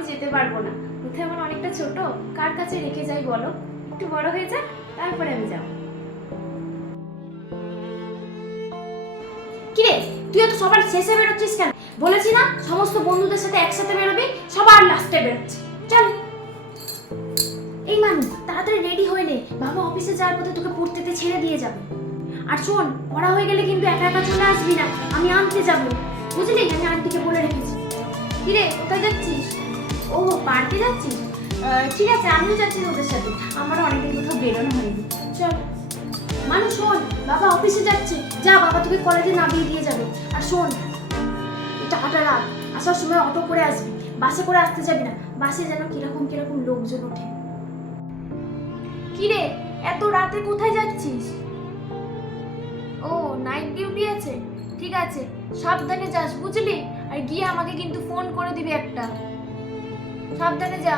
আমি যেতে পারবো না, কোথায় আমার অনেকটা ছোট, কার কাছে রেখে যাই বলো? একটু বড় হয়ে যাক, তারপরে আমি যাবো। কিরে, তুই তো সবার শেষে বেরোচ্ছিস কেন? বলেছি না সমস্ত বন্ধুদের সাথে একসাথে বেরোবি, সবার লাস্টে বেরোচ্ছে। চল। এই মানু, তাড়াতাড়ি রেডি হয়ে নে, বাবা অফিসে যাওয়ার পথে তোকে পড়তে ছেড়ে দিয়ে যাবে। আর শোন, পড়া হয়ে গেলে কিন্তু একা একা চলে আসবি না, আমি আনতে যাবো, বুঝলি? আমি আন্টিকে বলে রেখেছি। কিরে, কোথায় যাচ্ছিস? ও, পার্কে যাচ্ছিস? ঠিক আছে, আমিও যাচ্ছি তোদের সাথে, আমারও অনেকদিন কোথাও বেরোনো হয়নি। চল। মানু শোন, বাবা অফিসে যাচ্ছে, যা, বাবা তোকে কলেজে নামিয়ে দিয়ে যাবে। আর শোন, টাকাটা রাখ, আসার সময় অটো করে আসবি, বাসে করে আসতে যাবি না, বাসে যেন কিরকম কিরকম লোকজন ওঠে। কিরে, এত রাতে কোথায় যাচ্ছিস? ও, নাইট ডিউটি আছে, ঠিক আছে, সাবধানে যাস বুঝলি? আর গিয়ে আমাকে কিন্তু ফোন করে দিবি একটা। সাবধানে যা।